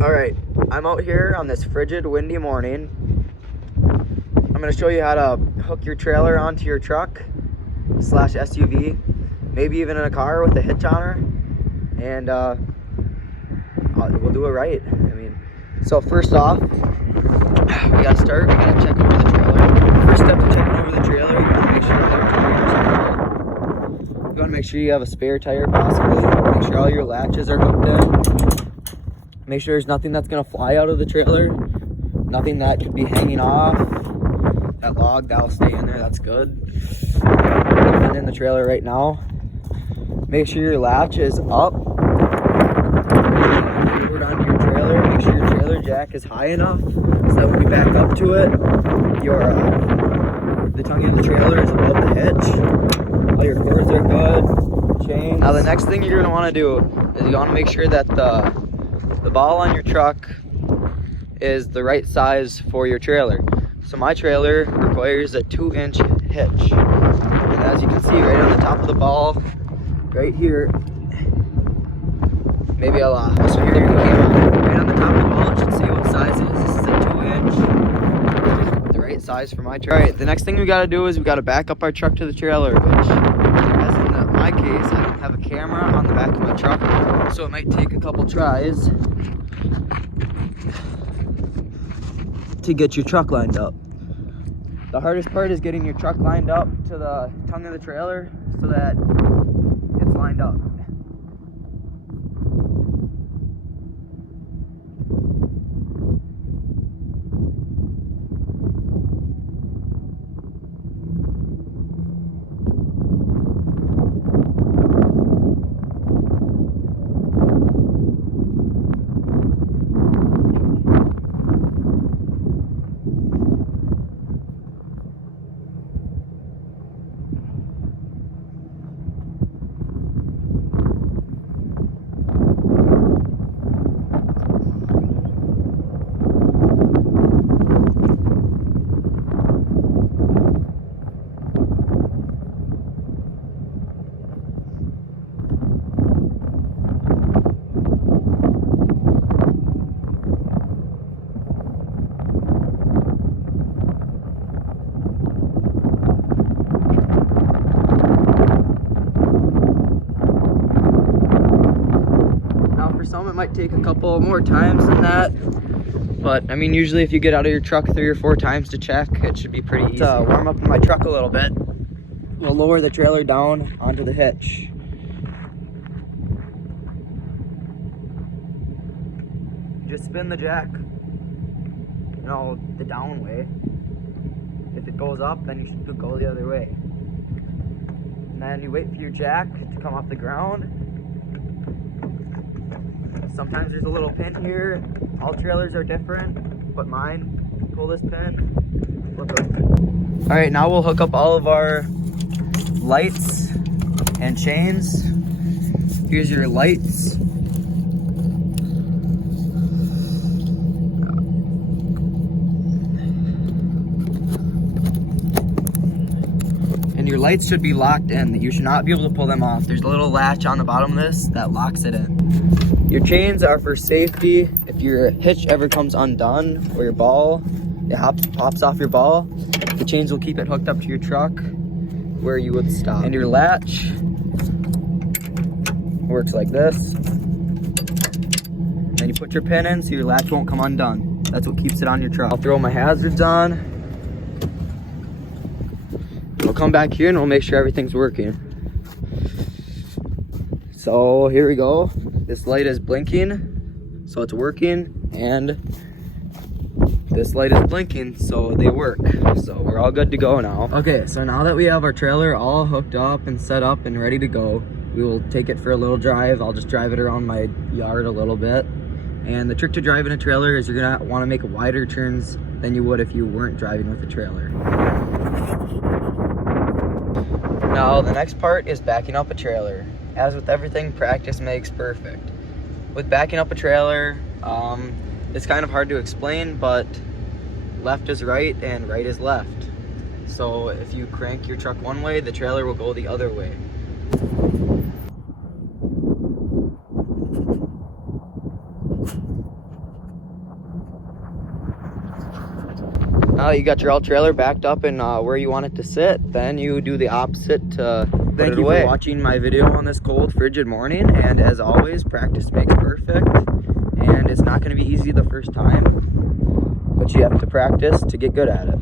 All right, I'm out here on this frigid, windy morning. I'm gonna show you how to hook your trailer onto your truck / SUV, maybe even in a car with a hitch on her, and we'll do it right. So first off, we gotta check over the trailer. First step to checking over the trailer, you wanna make sure all your tires are full. You wanna make sure you have a spare tire possibly. Make sure all your latches are hooked in. Make sure there's nothing that's gonna fly out of the trailer. Nothing that could be hanging off. That log, that'll stay in there, that's good. Nothing in the trailer right now. Make sure your latch is up. Forward onto your trailer. Make sure your trailer jack is high enough so that when you back up to it, the tongue of the trailer is above the hitch. All your cords are good. Chains. Now the next thing you're gonna wanna do is you wanna make sure that the ball on your truck is the right size for your trailer. So my trailer requires a 2-inch hitch. And as you can see right on the top of the ball, right here, maybe I'll also here you go. Right on the top of the ball, it should say what size it is. This is a 2-inch. The right size for my trailer. Alright, the next thing we gotta do is we gotta back up our truck to the trailer, which, as in my case, I don't have a camera on the back of my truck, so it might take a couple tries to get your truck lined up. The hardest part is getting your truck lined up to the tongue of the trailer so that it's lined up. Some it might take a couple more times than that, but usually if you get out of your truck 3 or 4 times to check, it should be pretty easy. To warm up in my truck a little bit, we'll lower the trailer down onto the hitch. Just spin the jack, the down way. If it goes up, then you should go the other way. And then you wait for your jack to come off the ground. Sometimes there's a little pin here. All trailers are different, but mine, pull this pin, look up. All right, now we'll hook up all of our lights and chains. Here's your lights. And your lights should be locked in. You should not be able to pull them off. There's a little latch on the bottom of this that locks it in. Your chains are for safety. If your hitch ever comes undone or your ball, pops off your ball, the chains will keep it hooked up to your truck where you would stop. And your latch works like this. Then you put your pin in so your latch won't come undone. That's what keeps it on your truck. I'll throw my hazards on. We'll come back here and we'll make sure everything's working. So here we go. This light is blinking, so it's working, and this light is blinking, so they work. So we're all good to go now. Okay, so now that we have our trailer all hooked up and set up and ready to go, we will take it for a little drive. I'll just drive it around my yard a little bit. And the trick to driving a trailer is you're gonna wanna make wider turns than you would if you weren't driving with a trailer. Now the next part is backing up a trailer. As with everything, practice makes perfect. With backing up a trailer, it's kind of hard to explain, but left is right and right is left. So if you crank your truck one way, the trailer will go the other way. Now that you got your alt trailer backed up and where you want it to sit, then you do the opposite to put it away. Thank you for watching my video on this cold, frigid morning. And as always, practice makes perfect. And it's not going to be easy the first time, but you have to practice to get good at it.